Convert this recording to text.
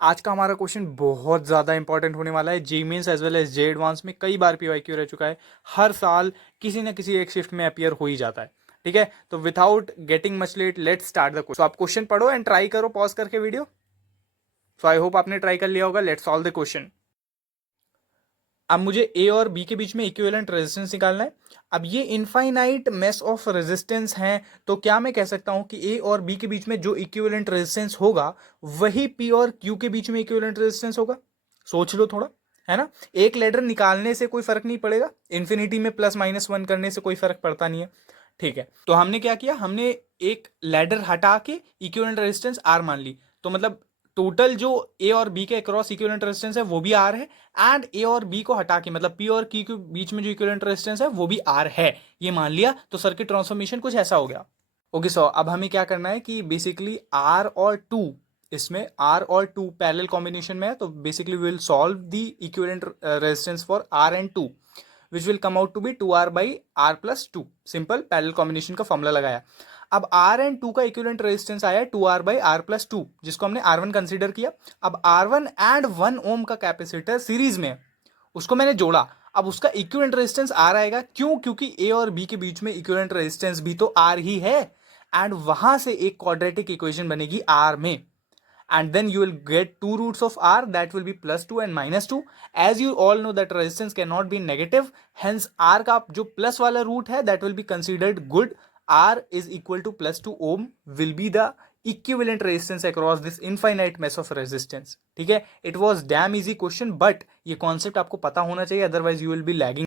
आज का हमारा क्वेश्चन बहुत ज़्यादा इंपॉर्टेंट होने वाला है। जी मीन्स एज वेल एज जे एडवांस में कई बार पीवाईक्यू रह चुका है। हर साल किसी न किसी एक शिफ्ट में अपीयर हो ही जाता है। ठीक है, तो without getting much let let's start the question. आप क्वेश्चन पढ़ो एंड ट्राई करो पॉज करके वीडियो। सो आई होप आपने ट्राई कर लिया होगा। Let's solve the question. अब मुझे ए और बी के बीच में इक्विवेलेंट रेजिस्टेंस निकालना है। अब ये इनफाइनाइट मेस ऑफ रेजिस्टेंस हैं, तो क्या मैं कह सकता हूं कि ए और बी के बीच में जो इक्विवेलेंट रेजिस्टेंस होगा वही पी और क्यू के बीच में इक्विवेलेंट रेजिस्टेंस होगा। सोच लो थोड़ा, है ना। एक लेडर निकालने से कोई फर्क नहीं पड़ेगा, इन्फिनिटी में +-1 करने से कोई फर्क पड़ता नहीं है। ठीक है, तो हमने क्या किया, हमने एक लैडर हटा के इक्विवेलेंट रेजिस्टेंस आर मान ली। तो मतलब टोटल जो ए और बी के अक्रॉस इक्विवेलेंट रेजिस्टेंस है वो भी आर है, एंड ए और बी को हटा के मतलब पी और क्यू के बीच में जो इक्विवेलेंट रेजिस्टेंस है वो भी आर है, ये मान लिया। तो सर्किट ट्रांसफॉर्मेशन कुछ ऐसा हो गया। ओके सो अब हमें क्या करना है कि बेसिकली आर और टू, इसमें आर और टू पैरेलल कॉम्बिनेशन में है, तो basically we will solve the equivalent resistance for R and two, which will come out to be 2R/R+2। Simple parallel combination का फॉर्मूला लगाया। अब आर एंड टू का इक्विवेलेंट रेजिस्टेंस आया 2R/R+2, जिसको हमने R1 कंसीडर किया। अब R1 एंड 1 ओम का कैपेसिटर सीरीज में, उसको मैंने जोड़ा। अब उसका इक्विवेलेंट रेजिस्टेंस आर आएगा। क्यों? क्योंकि ए और बी के बीच में इक्विवेलेंट रेजिस्टेंस भी तो आर ही है, एंड वहां से एक क्वाड्रेटिक इक्वेशन बनेगी आर में, and then you will get two roots of r, that will be +2 and -2. As you all know that resistance cannot be negative, hence r का जो प्लस वाला रूट है that will be considered good. R is equal to +2 ohm will be the equivalent resistance across this infinite mesh of resistance. ठीक है, it was damn easy question, but ये concept आपको पता होना चाहिए, otherwise you will be lagging.